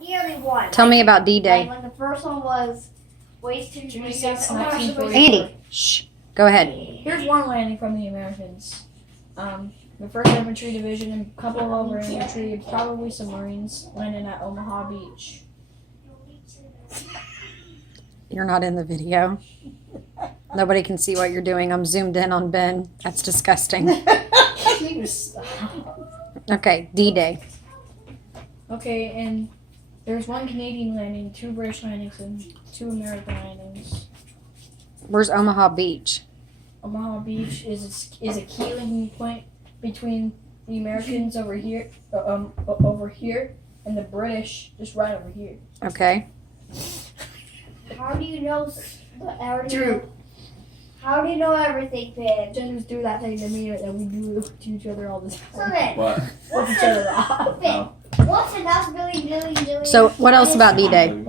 Nearly one. Tell me about D-Day. When the first one was June 6, 1944. Andy, shh. Go ahead. Here's one landing from the Americans. The 1st Infantry Division and a couple of other infantry, probably some Marines, landed at Omaha Beach. You're not in the video. Nobody can see what you're doing. I'm zoomed in on Ben. That's disgusting. Okay, D-Day. Okay, and there's one Canadian landing, 2 British landings, and 2 American landings. Where's Omaha Beach? Omaha Beach is a key linking point between the Americans over here, and the British just right over here. Okay. How do you know? Drew. How do you know everything, Ben? Just do that thing to me that we do to each other all the So time. then, What? Flip each other off. Ben, what's enough billion? So what else about D-Day?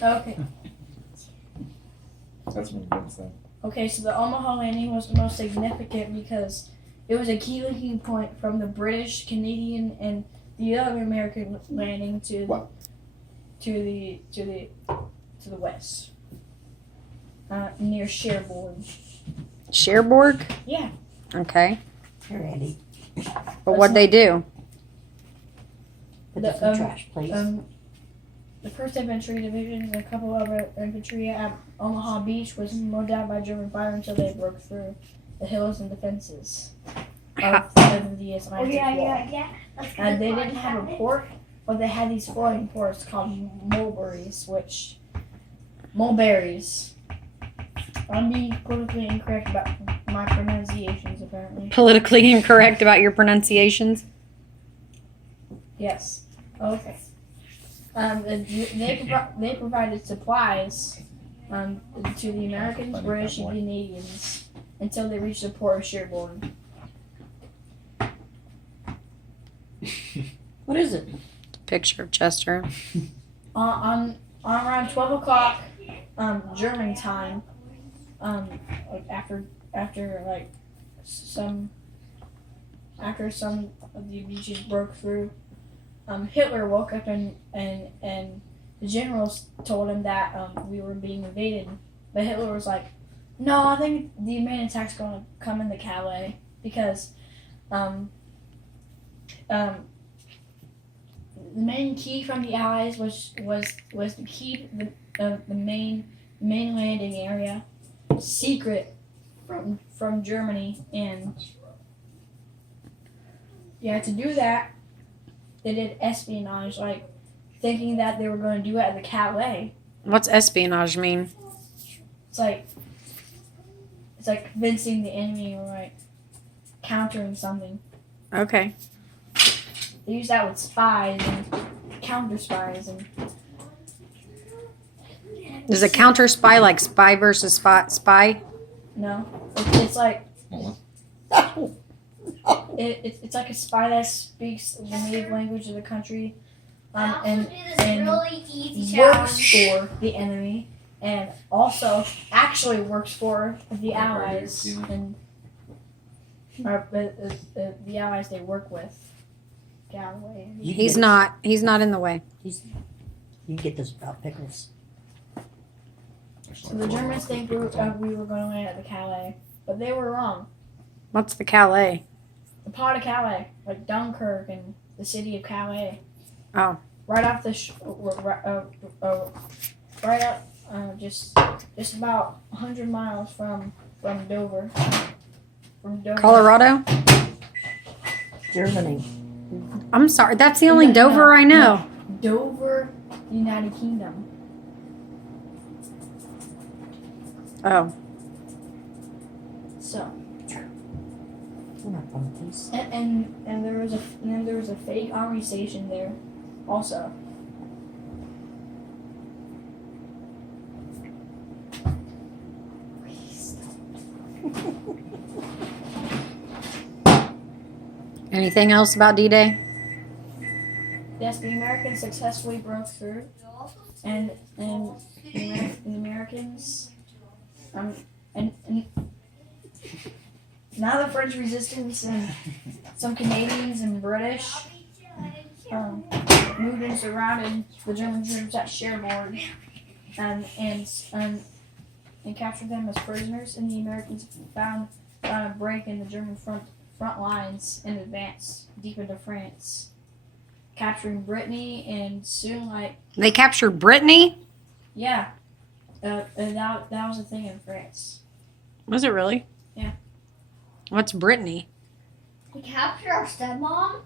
Okay. That's what I'm saying. Okay, so the Omaha landing was the most significant because it was a key linking point from the British, Canadian, and the other American landing to the west, near Cherbourg. Cherbourg? Yeah. Okay. Here, Andy. But what'd they do? Put this in the trash, please. The 1st Infantry Division and a couple other infantry at Omaha Beach was mowed down by German fire until they broke through the hills and defenses of the Atlantic Wall. And they didn't have a port, but they had these floating ports called mulberries, mulberries. I'm being politically incorrect about my pronunciations, apparently. Politically incorrect about your pronunciations? Yes. Okay. They provided supplies to the Americans, British, and Canadians until they reached the port of Cherbourg. What is it? Picture of Chester. On around 12 o'clock German time, like after some of the beaches broke through, Hitler woke up and the generals told him that we were being invaded. But Hitler was like, no, I think the main attack's going to come in the Calais because the main key from the Allies was to keep the main landing area secret from Germany, and to do that they did espionage, like thinking that they were going to do it at the Calais. What's espionage mean? It's like convincing the enemy or like countering something. Okay. They use that with spies and counter spies and. Is a counter spy like spy versus spy? No, it's like it's like a spy that speaks the native language of the country, and works for the enemy, and also actually works for the Allies and the Allies they work with. Galloway. He's not in the way. You can get this without pickles. So the Germans think we were going to land at the Calais, but they were wrong. What's the Calais? The part of Calais, like Dunkirk and the city of Calais. Oh. Right off the just about 100 miles from Dover. Colorado? Germany. I'm sorry. That's the only Dover I know. Dover, United Kingdom. Oh. So. Please. And there was a fake army station there, also. Anything else about D-Day? Yes, the Americans successfully broke through, and the Americans, and now the French resistance and some Canadians and British moved and surrounded the German troops at Cherbourg, and captured them as prisoners. And the Americans found a break in the German front lines and advanced deep into France, capturing Brittany and soon They captured Brittany? yeah, and that was a thing in France. Was it really? Yeah. What's Brittany? We captured our stepmom?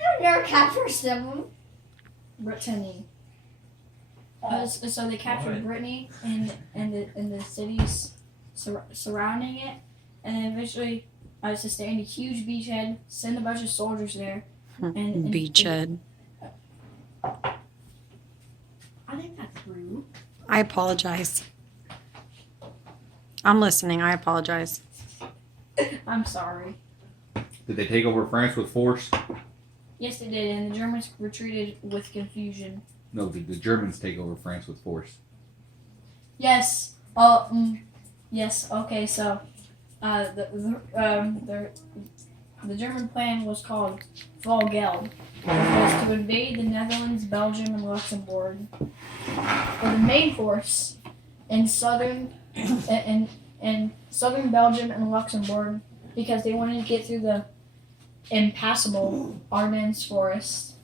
I never captured our stepmom. Brittany. So they captured Brittany and the cities surrounding it, and then eventually sustained a huge beachhead, sent a bunch of soldiers there, and Beachhead. I think that's rude. I apologize. I'm listening. I apologize. I'm sorry. Did they take over France with force? Yes, they did, and the Germans retreated with confusion. No, did the Germans take over France with force? Yes. Yes. Okay. So, the German plan was called Volgeld. It was to invade the Netherlands, Belgium, and Luxembourg. For the main force in southern southern Belgium and Luxembourg, because they wanted to get through the impassable Ardennes forest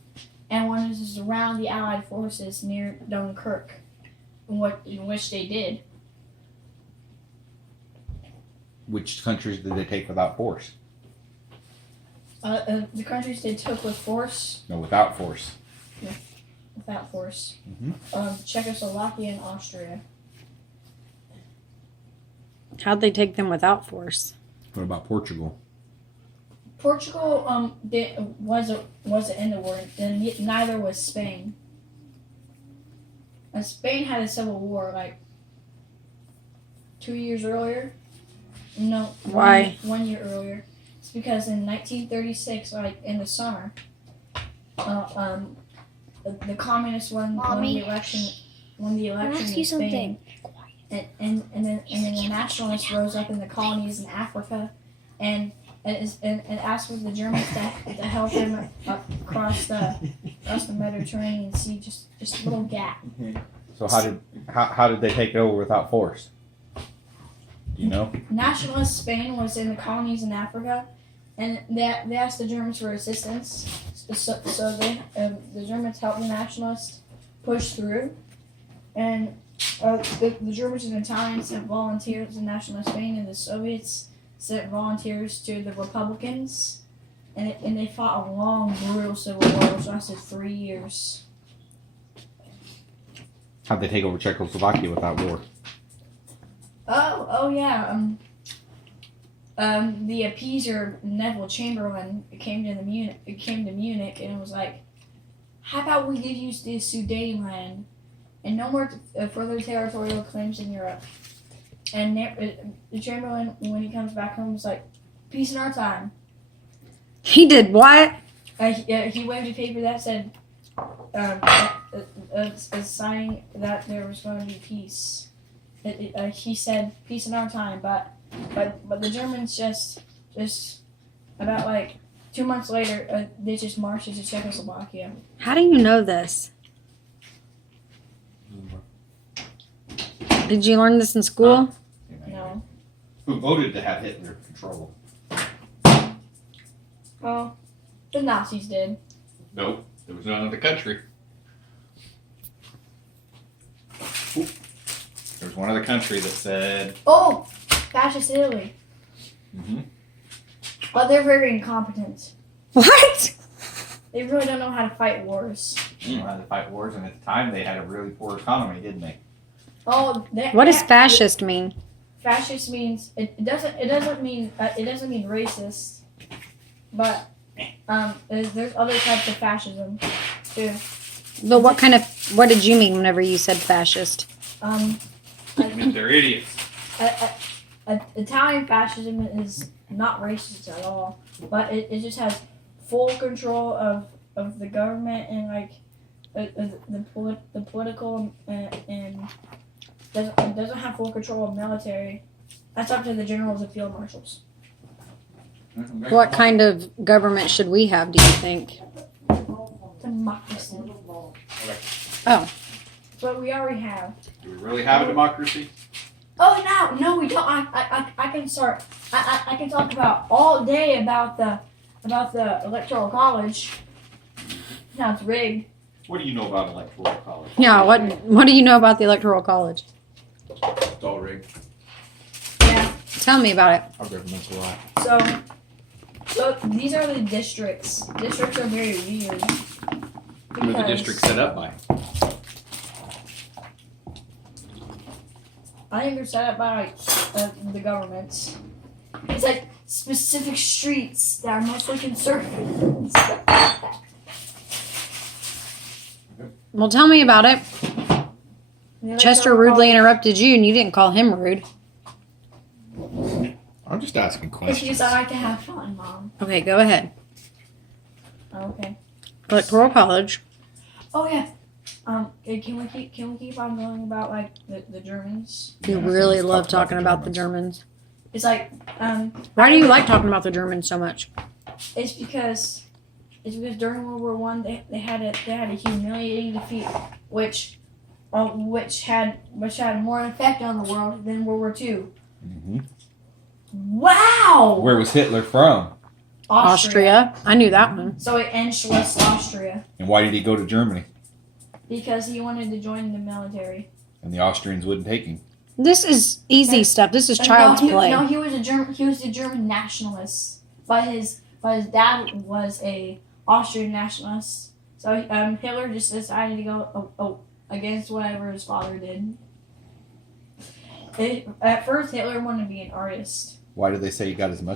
and wanted to surround the Allied forces near Dunkirk, in which they did. Which countries did they take without force? The countries they took with force, No, without force. without force, Mhm. Czechoslovakia and Austria. How'd they take them without force? What about Portugal? Portugal wasn't in the war, and neither was Spain. And Spain had a civil war 2 years earlier. No. Why? 1 year earlier. It's because in 1936, in the summer, the communists won the election. Won the election ask in you Spain. something. And then the nationalists rose up in the colonies in Africa, and asked for the Germans to help them across the Mediterranean Sea, just a little gap. So how did they take it over without force? Do you know? Nationalist Spain was in the colonies in Africa, and they asked the Germans for assistance. So the Germans helped the nationalists push through, and the Germans and Italians sent volunteers to nationalist Spain, and the Soviets sent volunteers to the Republicans, and they fought a long, brutal civil war which lasted 3 years. How'd they take over Czechoslovakia without war? Oh yeah. The appeaser Neville Chamberlain came to Munich, and it was like, how about we give you the Sudetenland and no more further territorial claims in Europe. And the Chamberlain, when he comes back home, was like, peace in our time. He did what? He waved a paper that said, signing that there was going to be peace. He said peace in our time, but the Germans just about 2 months later, they just marched into Czechoslovakia. How do you know this? Did you learn this in school? No. Who voted to have Hitler control? Well, the Nazis did. Nope, there was none other country. There was one other country that said. Oh, fascist Italy. Mm-hmm. But they're very incompetent. What? They really don't know how to fight wars. They didn't know how to fight wars, and at the time they had a really poor economy, didn't they? Oh, What does fascist mean? Fascist means it doesn't mean racist, but there's other types of fascism too. But what did you mean whenever you said fascist? They're idiots. Italian fascism is not racist at all, but it just has full control of the government and the political and doesn't have full control of military. That's up to the generals and field marshals. What kind of government should we have, do you think? Democracy. Oh. But we already have. Do we really have a democracy? Oh no, we don't. I can start. I can talk about all day about the electoral college. Now it's rigged. What do you know about electoral college? Yeah, what do you know about the Electoral College? It's all rigged. Yeah. Tell me about it. Our government's a lie. So these are the districts. Districts are very weird. Who are the districts set up by? I think they're set up by the governments. It's like specific streets that are mostly conservative. Well, tell me about it. The Chester electoral rudely college- interrupted you, and you didn't call him rude. I'm just asking It's questions. because I like to have fun, Mom. Okay, go ahead. Okay. Electoral College. Oh yeah. Can we keep on going about like the Germans? You really love talking about the Germans. It's like Why do you like talking about the Germans so much? It's because during World War One they had a humiliating defeat, which had more effect on the world than World War Two. Mm-hmm. Wow. Where was Hitler from? Austria. I knew that one. So it Anschluss, Austria, And why did he go to Germany? because he wanted to join the military. And the Austrians wouldn't take him. This is easy stuff. This is child's play. No, he was a German. He was a German nationalist, but his dad was a Austrian nationalist. So Hitler just decided to go against whatever his father did. At first, Hitler wanted to be an artist. Why did they say he got his mustache?